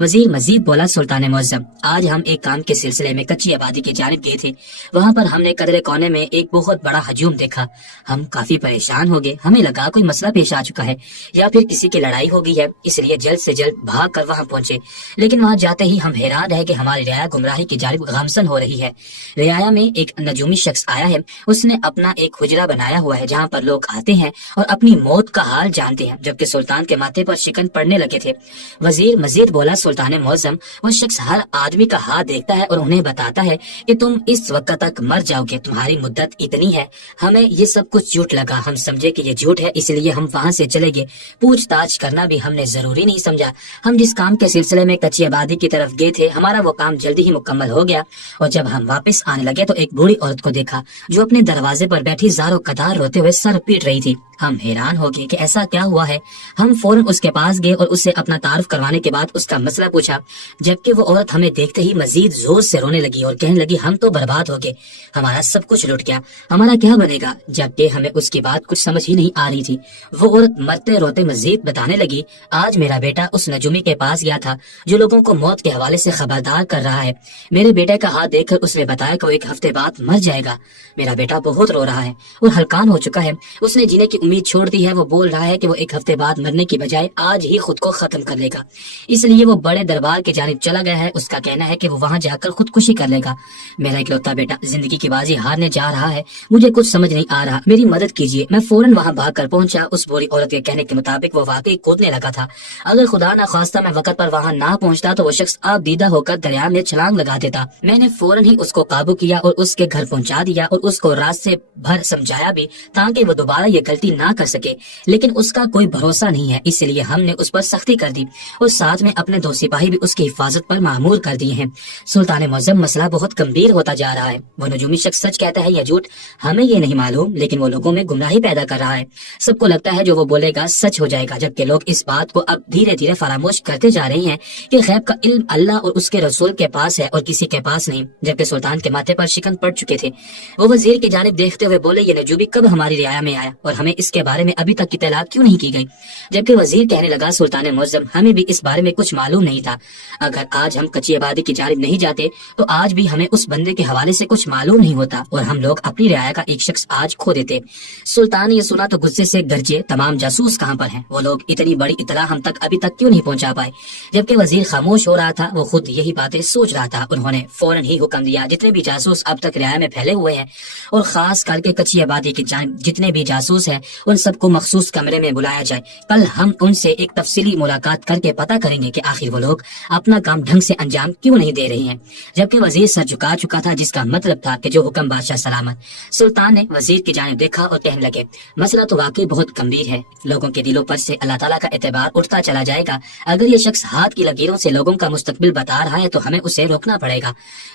وزیر مزید بولا، سلطان معظم آج ہم ایک کام کے سلسلے میں کچی آبادی کی جانب گئے تھے. وہاں پر ہم نے قدرے کونے میں ایک بہت بڑا ہجوم دیکھا. ہم کافی پریشان ہو گئے. ہمیں لگا کوئی مسئلہ پیش آ چکا ہے یا پھر کسی کی لڑائی ہو گئی ہے، اس لیے جلد سے جلد بھاگ کر وہاں پہنچے. لیکن وہاں جاتے ہی ہم حیران رہ کہ ہماری رعایا گمراہی کی جانب گامزن ہو رہی ہے. رعایا میں ایک نجومی شخص آیا ہے. اس نے اپنا ایک حجرہ بنایا ہوا ہے جہاں پر لوگ آتے ہیں اور اپنی موت کا حال جانتے ہیں، جبکہ سلطان کے ماتھے پر شکن پڑنے لگے تھے. وزیر مزید بولا، سلطان معظم وہ شخص ہر آدمی کا ہاتھ دیکھتا ہے اور انہیں بتاتا ہے کہ تم اس وقت تک مر جاؤ گے، تمہاری مدت اتنی ہے. ہمیں یہ سب کچھ جھوٹ لگا. ہم سمجھے کہ یہ جھوٹ ہے، اس لیے ہم وہاں سے چلے گئے. پوچھ تاچھ کرنا بھی ہم نے ضروری نہیں سمجھا. ہم جس کام کے سلسلے میں کچی آبادی کی طرف گئے تھے، ہمارا وہ کام جلدی ہی مکمل ہو گیا. اور جب ہم واپس آنے لگے تو ایک بوڑھی عورت کو دیکھا جو اپنے دروازے پر بیٹھی زاروں قطار روتے ہوئے سر پیٹ رہی تھی. ہم حیران ہو گئے کہ ایسا کیا ہوا ہے. ہم فوراً اس کے پاس گئے اور اس سے اپنا تعارف کروانے کے بعد اس کا مسئلہ پوچھا، جبکہ وہ عورت ہمیں دیکھتے ہی مزید زور سے رونے لگی اور کہنے لگی، ہم تو برباد ہو گئے، ہمارا سب کچھ لٹ گیا، ہمارا کیا بنے گا. جبکہ ہمیں اس کی بات کچھ سمجھ ہی نہیں آ رہی تھی. وہ عورت مرتے روتے مزید بتانے لگی، آج میرا بیٹا اس نجومی کے پاس گیا تھا جو لوگوں کو موت کے حوالے سے خبردار کر رہا ہے. میرے بیٹے کا ہاتھ دیکھ کر اس نے بتایا کہ وہ ایک ہفتے بعد مر جائے گا. میرا بیٹا بہت رو رہا ہے اور ہلکان ہو چکا ہے. اس نے جینے کی امید چھوڑ دی ہے. وہ بول رہا ہے کہ وہ ایک ہفتے بعد مرنے کی بجائے آج ہی خود کو ختم کر لے گا. اس لیے وہ بڑے دربار کی جانب چلا گیا ہے. اس کا کہنا ہے کہ وہ وہاں جا کر خودکشی کر لے گا. میرا اکلوتا بیٹا زندگی کی بازی ہارنے جا رہا ہے. مجھے کچھ سمجھ نہیں آ رہا، میری مدد کیجیے. میں فوراً وہاں بھاگ کر پہنچا. اس بوڑھی عورت کے کہنے کے مطابق وہ واقعی کودنے لگا تھا. اگر خدا نہ خواستہ میں وقت پر وہاں نہ پہنچتا تو وہ شخص آپ دیدہ ہو کر دریا میں چھلانگ لگا دیتا. میں نے فوراً ہی اس کو قابو کیا اور اس کے گھر پہنچا دیا اور اس کو رات سے بھر سمجھایا بھی تاکہ وہ دوبارہ یہ غلطی نہ کر سکے. لیکن اس کا کوئی بھروسہ نہیں ہے، اس لیے ہم نے اس پر سختی کر دی اور ساتھ میں اپنے 2 سپاہی بھی اس کی حفاظت پر مامور کر دیے ہیں. سلطان معظم مسئلہ بہت گمبھیر ہوتا جا رہا ہے. وہ نجومی شخص سچ کہتا ہے یا جھوٹ ہمیں یہ نہیں معلوم، لیکن وہ لوگوں میں گمراہی پیدا کر رہا ہے. سب کو لگتا ہے جو وہ بولے گا سچ ہو جائے گا، جبکہ لوگ اس بات کو اب دھیرے دھیرے فراموش کرتے جا رہے ہیں کہ غیب کا علم اللہ اور اس کے رسول کے پاس ہے اور کسی کے پاس نہیں. جبکہ سلطان کے ماتھے پر شکن پڑ چکے تھے. وہ وزیر کی جانب دیکھتے ہوئے بولے، یہ نجومی کب ہماری رعایا میں آیا اور ہمیں اس کے بارے میں ابھی تک اطلاع کیوں نہیں کی گئی. جبکہ وزیر کہنے لگا، سلطان معظم ہمیں بھی اس بارے میں کچھ معلوم نہیں تھا. اگر آج ہم کچی آبادی کی جانب نہیں جاتے تو آج بھی ہمیں اس بندے کے حوالے سے کچھ معلوم نہیں ہوتا اور ہم لوگ اپنی رعایا کا ایک شخص آج کھو دیتے. سلطان یہ سنا تو غصے سے گرجے، تمام جاسوس کہاں پر ہیں؟ وہ لوگ اتنی بڑی اطلاع ہم تک ابھی تک کیوں نہیں پہنچا پائے؟ جبکہ وزیر خاموش ہو رہا تھا، وہ خود یہی باتیں سوچ رہا تھا. انہوں نے فوراً ہی حکم دیا، جتنے بھی جاسوس اب تک رعایا میں پھیلے ہوئے ہیں اور خاص کر کے کچی آبادی کی جانب جتنے بھی جاسوس ہیں، ان سب کو مخصوص کمرے میں بلایا جائے. کل ہم ان سے ایک تفصیلی ملاقات کر کے پتہ کریں گے کہ آخر وہ لوگ اپنا کام ڈھنگ سے انجام کیوں نہیں دے رہے ہیں. جبکہ وزیر سر جھکا چکا تھا، جس کا مطلب تھا کہ جو حکم بادشاہ سلامت. سلطان نے وزیر کی جانب دیکھا اور کہنے لگے، مسئلہ تو واقعی بہت گمبھیر ہے. لوگوں کے دلوں پر سے اللہ تعالیٰ کا اعتبار اٹھتا چلا جائے گا. اگر یہ شخص ہاتھ کی لکیروں سے لوگوں کا مستقبل بتا رہا ہے تو ہمیں اسے روکنا پڑے گا.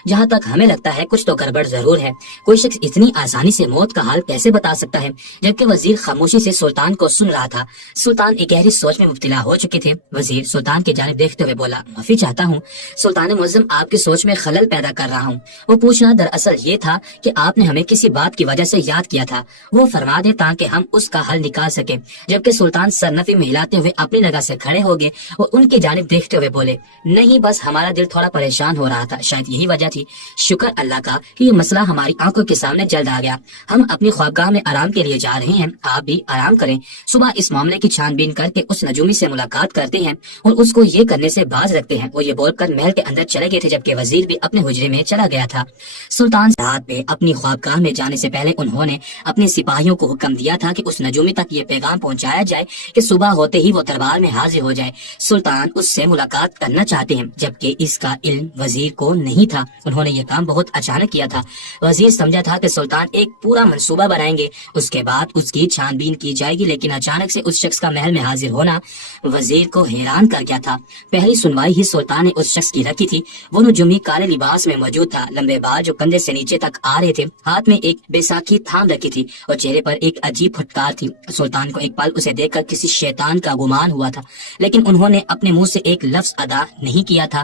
جہاں تک ہمیں لگتا ہے کچھ تو گڑبڑ ضرور ہے. کوئی شخص اتنی آسانی سے موت کا حال کیسے بتا سکتا ہے؟ جبکہ وزیر خاموشی سے سلطان کو سن رہا تھا. سلطان ایک گہری سوچ میں مبتلا ہو چکے تھے. وزیر سلطان کی جانب دیکھتے ہوئے بولا، معافی چاہتا ہوں سلطان معظم، آپ کی سوچ میں خلل پیدا کر رہا ہوں. وہ پوچھنا دراصل یہ تھا کہ آپ نے ہمیں کسی بات کی وجہ سے یاد کیا تھا، وہ فرما دیں تاکہ ہم اس کا حل نکال سکیں. جبکہ سلطان سرنفی میں ہلاتے ہوئے اپنی جگہ سے کھڑے ہو گئے اور ان کی جانب دیکھتے ہوئے بولے، نہیں بس ہمارا دل تھوڑا پریشان ہو رہا تھا، شاید یہی وجہ تھی. شکر اللہ کا کہ یہ مسئلہ ہماری آنکھوں کے سامنے جلد آ گیا. ہم اپنی خوابگاہ میں آرام کے لیے جا رہے ہیں، آپ بھی آرام کریں. صبح اس معاملے کی چھان بین کر کے اس نجومی سے ملاقات کرتے ہیں اور اس کو یہ کرنے سے باز رکھتے ہیں. وہ یہ بول کر محل کے اندر چلے گئے تھے، جبکہ وزیر بھی اپنے حجرے میں چلا گیا تھا. سلطان رات پہ اپنی خوابگاہ میں جانے سے پہلے انہوں نے اپنے سپاہیوں کو حکم دیا تھا کہ اس نجومی تک یہ پیغام پہنچایا جائے کہ صبح ہوتے ہی وہ دربار میں حاضر ہو جائے. سلطان اس سے ملاقات کرنا چاہتے ہیں، جبکہ اس کا علم وزیر کو نہیں تھا. انہوں نے یہ کام بہت اچانک کیا تھا. وزیر سمجھا تھا کہ سلطان ایک پورا منصوبہ بنائیں گے، اس کے بعد اس کی چھان بین کی جائے گی. لیکن اچانک سے اس شخص کا محل میں حاضر ہونا وزیر کو حیران کر گیا تھا. پہلی سنوائی ہی سلطان نے اس شخص کی رکھی تھی. وہ نجومی کالے لباس میں موجود تھا، لمبے بال جو کندھے سے نیچے تک آ رہے تھے، ہاتھ میں ایک بیساکھی تھام رکھی تھی اور چہرے پر ایک عجیب پھٹکار تھی. سلطان کو ایک پل اسے دیکھ کر کسی شیطان کا گمان ہوا تھا، لیکن انہوں نے اپنے منہ سے ایک لفظ ادا نہیں کیا تھا.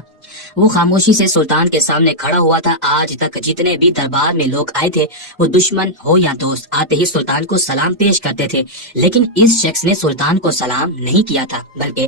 وہ خاموشی سے سلطان کے سامنے کھڑا ہوا تھا. آج تک جتنے بھی دربار میں لوگ آئے تھے، وہ دشمن ہو یا دوست، آتے ہی سلطان کو سلام پیش کرتے تھے. لیکن اس شخص نے سلطان کو سلام نہیں کیا تھا، بلکہ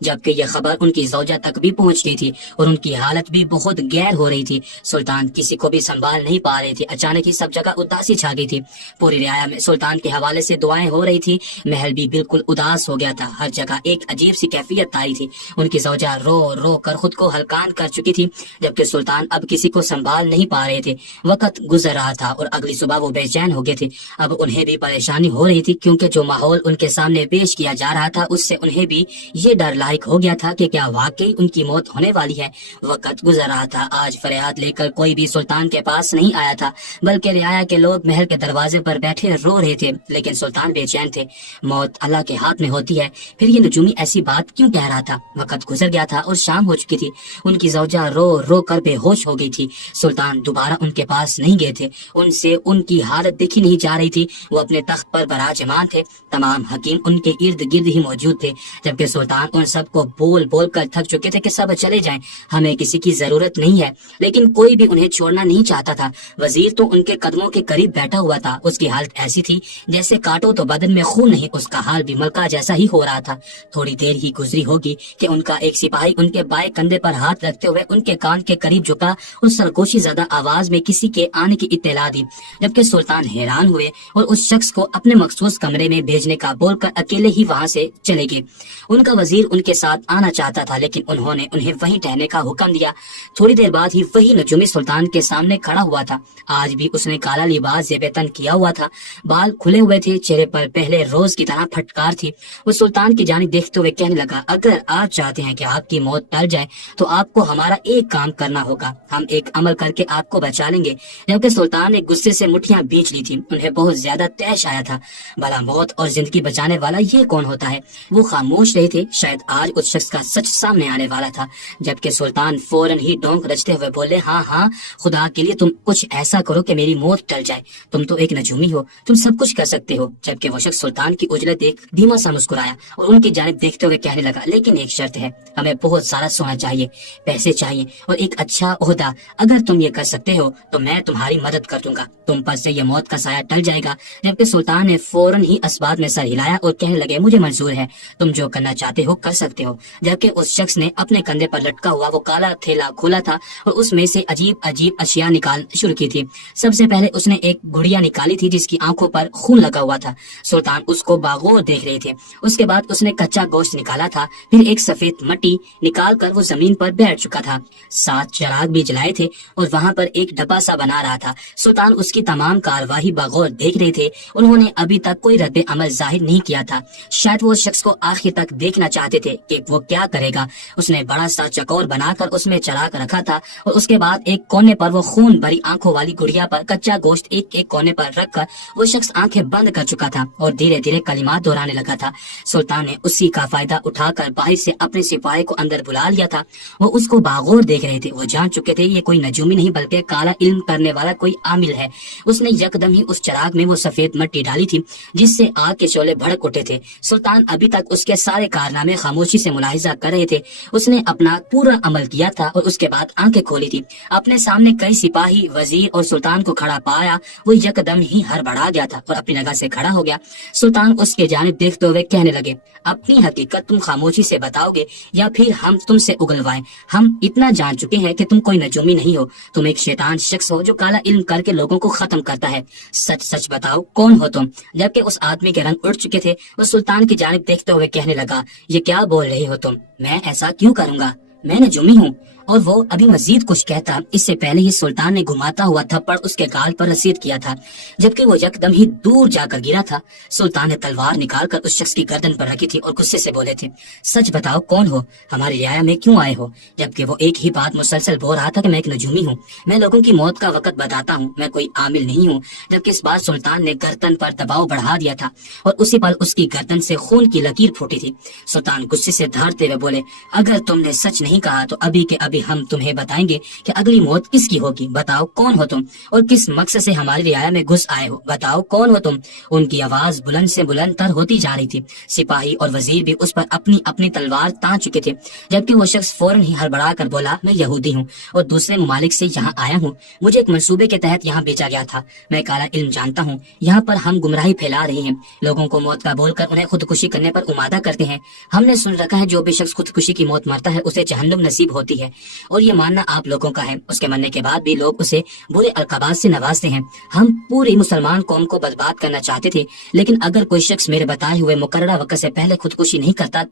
جبکہ یہ خبر ان کی زوجہ تک بھی پہنچ گئی تھی اور ان کی حالت بھی بہت گیر ہو رہی تھی۔ سلطان کسی کو بھی سنبھال نہیں پا رہے تھے۔ اچانک ہی سب جگہ اداسی چھا گئی تھی۔ پوری رعایا میں سلطان کے حوالے سے دعائیں ہو رہی تھی۔ محل بھی بالکل اداس ہو گیا تھا، ہر جگہ ایک عجیب سی کیفیت تاری تھی۔ ان کی زوجہ رو رو کر خود کو ہلکان کر چکی تھی، جبکہ سلطان اب کسی کو سنبھال نہیں پا رہے تھے۔ وقت گزر رہا تھا اور اگلی صبح وہ بے چین ہو گئے تھے۔ اب انہیں بھی پریشانی ہو رہی تھی، کیونکہ جو ماحول ان کے سامنے پیش کیا جا رہا تھا اس سے انہیں بھی یہ ڈر لاحق ہو گیا تھا کہ کیا واقعی ان کی موت ہونے والی ہے۔ وقت گزر رہا تھا، آج فریاد لے کر کوئی بھی سلطان کے پاس نہیں آیا تھا، بلکہ رعایا کے لوگ محل کے دروازے پر بیٹھے رو رہے تھے، لیکن سلطان بے چین تھے۔ موت اللہ کے ہاتھ میں ہوتی ہے، پھر یہ نجومی ایسی بات کیوں کہہ رہا تھا؟ وقت گزر گیا تھا اور شام ہو چکی تھی۔ ان کی زوجہ رو رو کر بے ہوش ہو گئی تھی۔ سلطان دوبارہ ان کے پاس نہیں گئے تھے، ان سے ان کی حالت دیکھی نہیں جا رہی تھی۔ وہ اپنے تخت پر براجمان تھے، تمام حکیم ان کے ارد گرد ہی موجود تھے، جبکہ سلطان ان سب کو بول بول کر تھک چکے تھے کہ سب چلے جائیں، ہمیں کسی کی ضرورت نہیں ہے، لیکن کوئی بھی انہیں چھوڑنا نہیں چاہتا تھا۔ وزیر تو ان کے قدموں کے قریب بیٹھا ہوا تھا، اس کی حالت ایسی تھی جیسے کاٹو تو بدن میں خون نہیں، اس کا حال بھی ملکہ جیسا ہی ہو رہا تھا۔ تھوڑی دیر ہی گزری ہوگی کہ ان کا ایک سپاہی ان کے بائیں کندھے پر ہاتھ رکھتے ہوئے ان کے کان کے قریب جھکا اور سرگوشی زدہ آواز میں کسی کے آنے کی اطلاع دی، جبکہ سلطان حیران ہوئے اور اس شخص کو اپنے مخصوص کمرے میں بھیجنے کا بول کر اکیلے ہی وہاں سے چلے گئے۔ ان کا وزیر ان کے ساتھ آنا چاہتا تھا، لیکن انہوں نے انہیں وہیں ٹہرنے کا حکم دیا۔ تھوڑی دیر بعد ہی وہی نجومی سلطان کے سامنے کھڑا ہوا تھا۔ آج بھی اس نے کالا لباس زیب تن کیا ہوا تھا، بال کھلے ہوئے تھے، چہرے پر پہلے روز کی طرح پھٹکار تھی۔ وہ سلطان کی جانب دیکھتے ہوئے کہنے لگا، اگر آپ چاہتے ہیں کہ آپ کی موت ٹل جائے تو آپ کو ہمارا ایک کام کرنا ہوگا، ہم ایک عمل کر کے آپ کو بچا لیں گے۔ جبکہ سلطان نے غصے سے مٹھیاں بیچ لی تھی، انہیں بہت زیادہ طیش آیا تھا۔ بھلا موت اور زندگی بچانے والا یہ کون ہوتا ہے؟ وہ خاموش رہے تھے، شاید آج اس شخص کا سچ سامنے آنے والا تھا۔ جبکہ سلطان فوراً ہی ڈونک رچتے ہوئے بولے، ہاں ہاں، خدا کے لیے تم کچھ ایسا کرو کہ میری موت ٹل جائے، تم تو ایک نجومی ہو، تم سب کچھ کر سکتے ہو۔ جبکہ وہ شخص سلطان کی اجلت دیکھ دھیما سا مسکرایا اور ان کی جانب دیکھتے ہوئے کہنے لگا، لیکن ایک شرط ہے، ہمیں بہت سارا سونا چاہیے، پیسے چاہیے اور ایک اچھا عہدہ۔ اگر تم یہ کر سکتے ہو تو میں تمہاری مدد کر دوں گا، تم پر سے یہ موت کا سایہ ٹل جائے گا۔ جبکہ سلطان نے فوراً ہی اسباب میں سر ہلایا اور کہنے لگے، مجھے منظور ہے، تم جو کرنا چاہتے ہو کر سکتے ہو۔ جبکہ اس شخص نے اپنے کندھے پر لٹکا ہوا وہ کالا تھیلا کھولا تھا اور اس میں سے عجیب عجیب اشیاء نکال شروع کی تھی۔ سب سے پہلے اس نے ایک گڑیا نکالی تھی جس کی آنکھوں پر خون لگا ہوا تھا۔ سلطان اس کو باغور دیکھ رہے تھے۔ اس کے بعد اس نے کچا گوشت نکالا تھا، پھر ایک سفید مٹی نکال کر وہ زمین پر بیٹھ چکا تھا۔ 7 چراغ بھی جلائے تھے اور وہاں پر ایک ڈبا سا بنا رہا تھا۔ سلطان اس کی تمام کاروائی باغور دیکھ رہے تھے۔ انہوں نے ابھی تک کوئی رد عمل ظاہر نہیں کیا تھا، شاید وہ اس شخص کو آخر تک دیکھنا چاہتے تھے کہ وہ کیا کرے گا۔ اس نے بڑا سا چکور بنا کر اس میں چراغ رکھا تھا اور اس کے بعد ایک کونے پر وہ خون بھری آنکھوں والی گڑیا پر کچا گوشت ایک ایک کونے پر رکھ کر وہ شخص آنکھیں بند کر چکا تھا اور دھیرے دھیرے کلمات دہرانے لگا تھا۔ سلطان نے اسی کا فائدہ اٹھا کر باہر سے اپنے سپاہی کو اندر بلا لیا تھا۔ وہ اس کو باغور دیکھ رہے تھے، وہ جان چکے تھے یہ کوئی نجومی نہیں بلکہ کالا علم کرنے والا کوئی عامل ہے۔ اس نے یکدم ہی اس چراغ میں وہ سفید مٹی ڈالی تھی جس سے آگ کے شعلے بھڑک اٹھے تھے۔ سلطان ابھی تک اس کے سارے کارنامے خاموشی سے ملاحظہ کر رہے تھے۔ اس نے اپنا پورا عمل کیا تھا اور اس کے بعد آنکھیں کھولی تھی۔ اپنے سامنے کئی سپاہی، وزیر اور سلطان کو کھڑا پایا، وہ یکدم ہی ہڑبڑا گیا تھا اور اپنی جگہ سے کھڑا ہو گیا۔ سلطان اس کے جانب دیکھتے ہوئے کہنے لگے، اپنی حقیقت تم خاموشی سے بتاؤ گے یا پھر ہم تم سے اگلوائیں؟ ہم اتنا جان چکے ہیں کہ تم کوئی نجومی نہیں ہو، تم ایک شیطان شخص ہو جو کالا علم کر کے لوگوں کو ختم کرتا ہے۔ سچ سچ بتاؤ، کون ہو تم؟ جبکہ اس آدمی کے رنگ اڑ چکے تھے، وہ سلطان کی جانب دیکھتے ہوئے کہنے لگا، یہ کیا بول رہے ہو تم؟ میں ایسا کیوں کروں گا؟ میں نجومی ہوں۔ اور وہ ابھی مزید کچھ کہتا، اس سے پہلے ہی سلطان نے گھماتا ہوا تھپڑ اس کے گال پر رسید کیا تھا، جبکہ وہ یکدم ہی دور جا کر گرا تھا۔ سلطان نے تلوار نکال کر اس شخص کی گردن پر رکھی تھی اور غصے سے بولے تھے، سچ بتاؤ کون ہو؟ ہماری رعایا میں کیوں آئے ہو؟ جبکہ وہ ایک ہی بات مسلسل بول رہا تھا کہ میں ایک نجومی ہوں، میں لوگوں کی موت کا وقت بتاتا ہوں، میں کوئی عامل نہیں ہوں۔ جبکہ اس بار سلطان نے گردن پر دباؤ بڑھا دیا تھا اور اسی پل اس کی گردن سے خون کی لکیر پھوٹی تھی۔ سلطان غصے سے دھاڑتے ہوئے بولے، اگر تم نے سچ نہیں نہیں کہا تو ابھی کے ابھی ہم تمہیں بتائیں گے کہ اگلی موت کس کی ہوگی۔ بتاؤ کون ہو تم اور کس مقصد سے ہماری رعایا میں گھس آئے ہو؟ بتاؤ کون ہو تم؟ ان کی آواز بلند سے بلند تر ہوتی جا رہی تھی۔ سپاہی اور وزیر بھی اس پر اپنی اپنی تلوار تان چکے تھے، جبکہ وہ شخص فوراً ہی ہڑبڑا کر بولا، میں یہودی ہوں اور دوسرے ممالک سے یہاں آیا ہوں۔ مجھے ایک منصوبے کے تحت یہاں بیچا گیا تھا۔ میں کالا علم جانتا ہوں۔ یہاں پر ہم گمراہی پھیلا رہے ہیں، لوگوں کو موت کا بول کر انہیں خودکشی کرنے پر امادہ کرتے ہیں۔ ہم نے سن رکھا ہے جو بھی شخص خودکشی کی موت مرتا ہے اسے جہنم نصیب ہوتی ہے، اور یہ ماننا آپ لوگوں کا ہے۔ اس کے مرنے کے بعد بھی لوگ اسے برے القابات سے نوازتے ہیں۔ ہم پوری مسلمان قوم کو برباد کرنا چاہتے تھے، لیکن اگر کوئی شخص میرے بتائے ہوئے مقررہ وقت سے پہلے خودکشی نہیں کرتا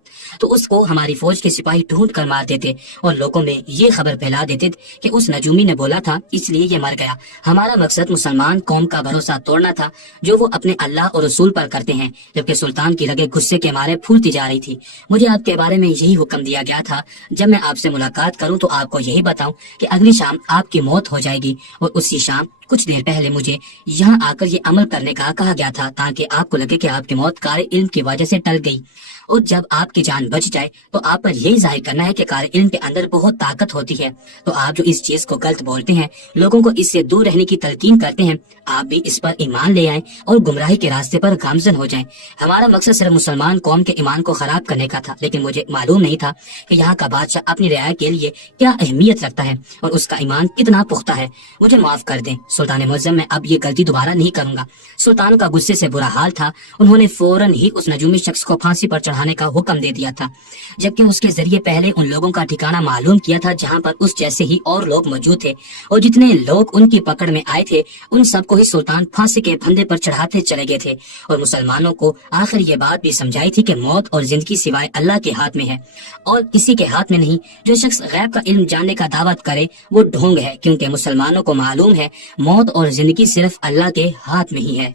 تو اس کو ہماری فوج کے سپاہی ڈھونڈ کر مار دیتے اور لوگوں میں یہ خبر پھیلا دیتے کہ اس نجومی نے بولا تھا، اس لیے یہ مر گیا۔ ہمارا مقصد مسلمان قوم کا بھروسہ توڑنا تھا جو وہ اپنے اللہ اور رسول پر کرتے ہیں، جبکہ سلطان کی رگیں غصے کے مارے پھولتی جا رہی تھی۔ مجھے آپ کے بارے میں یہی حکم دیا گیا تھا، جب میں آپ سے ملاقات کروں تو آپ کو یہی بتاؤں کہ اگلی شام آپ کی موت ہو جائے گی، اور اسی شام کچھ دیر پہلے مجھے یہاں آ کر یہ عمل کرنے کا کہا گیا تھا تاکہ آپ کو لگے کہ آپ کی موت کار علم کی وجہ سے ٹل گئی، اور جب آپ کی جان بچ جائے تو آپ پر یہی ظاہر کرنا ہے کہ کار علم کے اندر بہت طاقت ہوتی ہے۔ تو آپ جو اس چیز کو غلط بولتے ہیں، لوگوں کو اس سے دور رہنے کی تلقین کرتے ہیں، آپ بھی اس پر ایمان لے آئیں اور گمراہی کے راستے پر گامزن ہو جائیں۔ ہمارا مقصد صرف مسلمان قوم کے ایمان کو خراب کرنے کا تھا، لیکن مجھے معلوم نہیں تھا کہ یہاں کا بادشاہ اپنی رعایا کے لیے کیا اہمیت رکھتا ہے اور اس کا ایمان کتنا پختہ ہے۔ مجھے معاف کر دیں سلطان معظم، میں اب یہ غلطی دوبارہ نہیں کروں گا۔ سلطان کا غصے سے برا حال تھا۔ انہوں نے فوراً ہی اس نجومی شخص کو پھانسی پر چڑھانے کا حکم دے دیا تھا، جبکہ اس کے ذریعے پہلے ان لوگوں کا ٹھکانہ معلوم کیا تھا جہاں پر اس جیسے ہی اور لوگ موجود تھے، اور جتنے لوگ ان کی پکڑ میں آئے تھے ان سب کو ہی سلطان پھانسی کے پھندے پر چڑھاتے چلے گئے تھے، اور مسلمانوں کو آخر یہ بات بھی سمجھائی تھی کہ موت اور زندگی سوائے اللہ کے ہاتھ میں ہے اور کسی کے ہاتھ میں نہیں۔ جو شخص غیب کا علم جاننے کا دعوت کرے وہ ڈھونگ ہے، کیونکہ مسلمانوں کو معلوم ہے موت اور زندگی صرف اللہ کے ہاتھ میں ہی ہے۔